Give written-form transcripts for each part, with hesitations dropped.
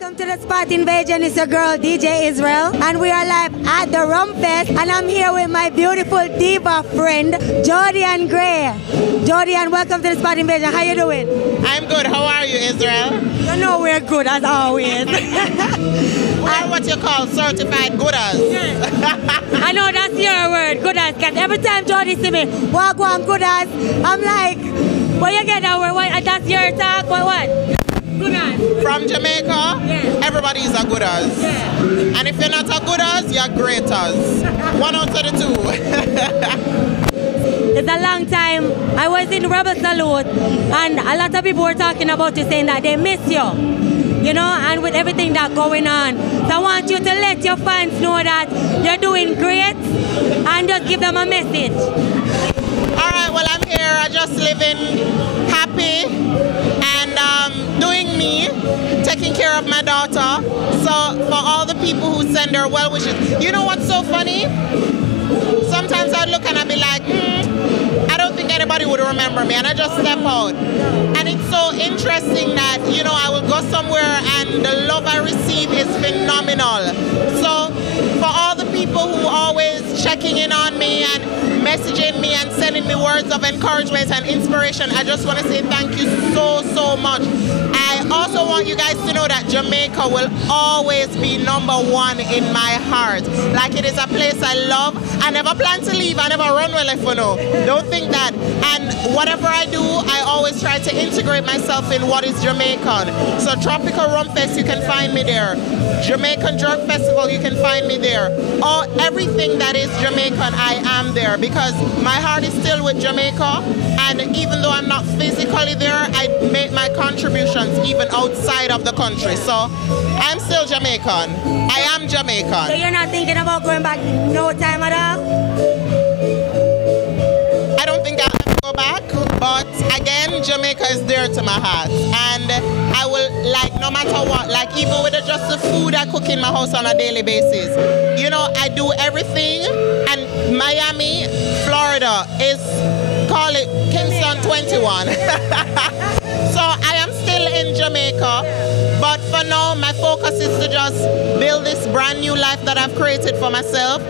Welcome to the Spot Invasion. It's your girl DJ Israel, and we are live at the Rum Fest, and I'm here with my beautiful diva friend Jodi and Gray. Jodi, and welcome to the Spot Invasion. How you doing? I'm good. How are you, Israel? You know we're good as always. We're what you call certified gooders. I know that's your word, gooders, because every time Jodi see me, wagwan gooders, I'm like, where you get that word? What, that's your talk? What? Gooders. From Jamaica, yeah. Everybody's a gooders. Yeah. And if you're not a gooders, you're greaters. One out of the two. It's a long time. I was in Rebel Salute, and a lot of people were talking about you, saying that they miss you. You know, and with everything that's going on. So I want you to let your fans know that you're doing great, and just give them a message. All right, well, I'm here. I'm just living happy and doing me, taking care of my daughter. So for all the people who send their well wishes, you know what's so funny? Sometimes I look and I be like, I don't think anybody would remember me, and I just step out. And it's so interesting that, you know, I will go somewhere and the love I receive is phenomenal. So for all the people who always checking in on me and messaging me and sending me words of encouragement and inspiration, I just want to say thank you so much. I also want you guys to know that Jamaica will always be #1 in my heart. Like, it is a place I love. I never plan to leave. I never run away like for no. Don't think that. And whatever I do, I always try to integrate myself in what is Jamaican. So Tropical Rum Fest, you can find me there. Jamaican Drug Festival, you can find me there. Everything that is Jamaican, I am there, because my heart is still with Jamaica. And even though I'm not physically there, I make my contributions even outside of the country. So I'm still Jamaican. I am Jamaican. So you're not thinking about going back no time at all? I don't think I'll ever go back, but again, Jamaica is dear to my heart. And I will, like, no matter what, like even with just the food I cook in my house on a daily basis, you know, I do everything. And Miami, Florida is, call it Kingston 21. So I am still in Jamaica, but for now my focus is to just build this brand new life that I've created for myself.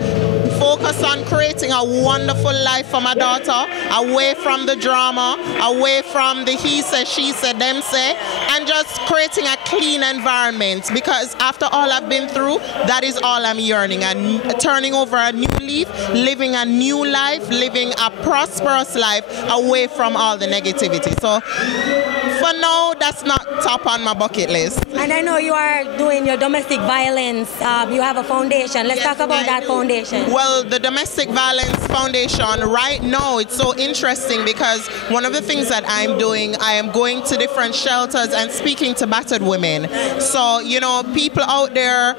Focus on creating a wonderful life for my daughter, away from the drama, away from the he said, she said, them say, and just creating a clean environment, because after all I've been through, that is all I'm yearning, and turning over a new leaf, living a new life, living a prosperous life away from all the negativity. So for now, that's not top on my bucket list. And I know you are doing your domestic violence. You have a foundation. Let's talk about that foundation. Well, the Domestic Violence Foundation, right now, it's so interesting because one of the things that I'm doing, I am going to different shelters and speaking to battered women. So, you know, people out there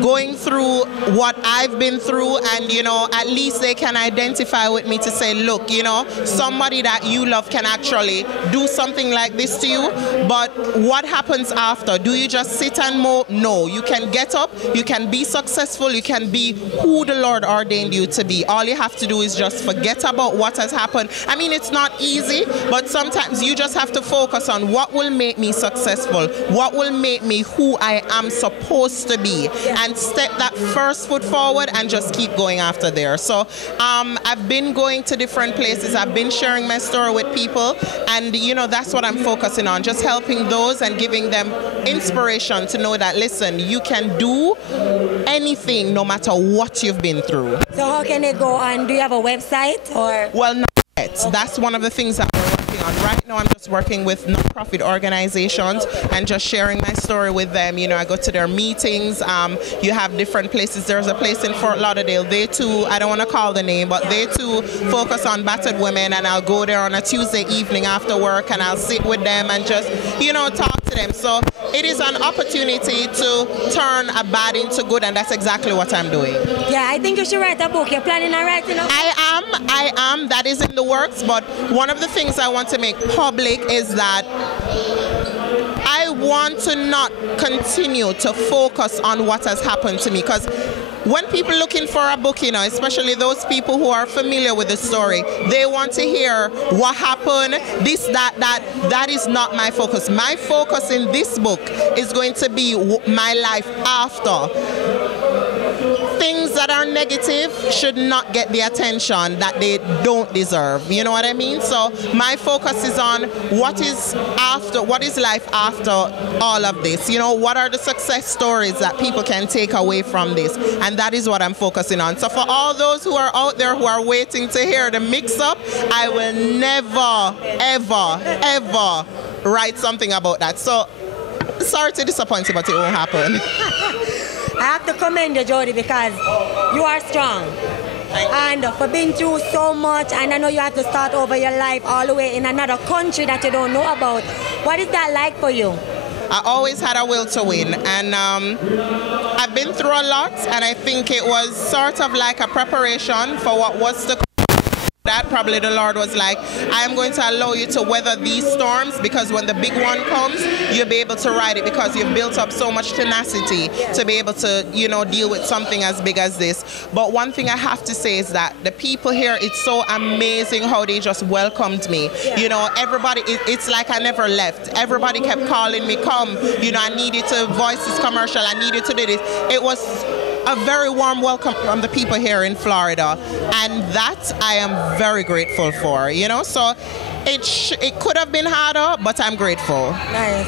going through what I've been through, and, you know, at least they can identify with me to say, look, you know, somebody that you love can actually do something like this to you. But what happens after? Do you just sit and mope? No, you can get up, you can be successful, you can be who the Lord ordained you to be. All you have to do is just forget about what has happened. I mean, it's not easy, but sometimes you just have to focus on what will make me successful, what will make me who I am supposed to be, and step that first foot forward and just keep going after there. So I've been going to different places, I've been sharing my story with people, and you know, that's what I'm focusing on, just helping those and giving them inspiration to know that, listen, you can do anything no matter what you've been through. So how can they go on? Do you have a website or? Well, not yet. That's one of the things that we're working on. Right now I'm just working with non-profit organizations and just sharing my story with them. You know, I go to their meetings. You have different places. There's a place in Fort Lauderdale. They too, I don't want to call the name, but they too focus on battered women, and I'll go there on a Tuesday evening after work and I'll sit with them and just, you know, talk to them. So it is an opportunity to turn a bad into good, and that's exactly what I'm doing. Yeah, I think you should write a book. You're planning on writing a book? I am. That is in the works, but one of the things I want to make public is that I want to not continue to focus on what has happened to me, because when people looking for a book, you know, especially those people who are familiar with the story, they want to hear what happened, this, that is not my focus. My focus in this book is going to be my life after. Things that are negative should not get the attention that they don't deserve. You know what I mean? So my focus is on what is life after all of this. You know, what are the success stories that people can take away from this? And that is what I'm focusing on. So for all those who are out there who are waiting to hear the mix-up, I will never, ever, ever write something about that. So sorry to disappoint you, but it won't happen. I have to commend you, Jodi, because you are strong. And for being through so much, and I know you have to start over your life all the way in another country that you don't know about. What is that like for you? I always had a will to win, and I've been through a lot, and I think it was sort of like a preparation for what was to come. That probably the Lord was like, I am going to allow you to weather these storms, because when the big one comes, you'll be able to ride it, because you've built up so much tenacity to be able to, you know, deal with something as big as this. But one thing I have to say is that the people here, it's so amazing how they just welcomed me. You know, everybody, it's like I never left. Everybody kept calling me, come, you know, I needed to voice this commercial, I needed to do this. It was a very warm welcome from the people here in Florida, and that I am very grateful for, you know. So it could have been harder, but I'm grateful. Nice.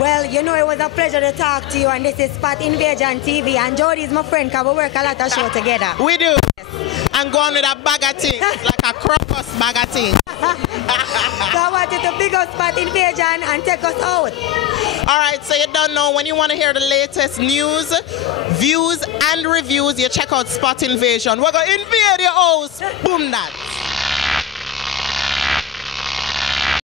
Well, you know, it was a pleasure to talk to you, and this is Spot Invasion TV, and Jodi is my friend because we work a lot of show together. We do. I'm going with a bag of things, like a crocus bag of things. So I want you to big up Spot Invasion and take us out. All right, so you don't know, when you want to hear the latest news, views, and reviews, you check out Spot Invasion. We're going to invade your house. Boom that.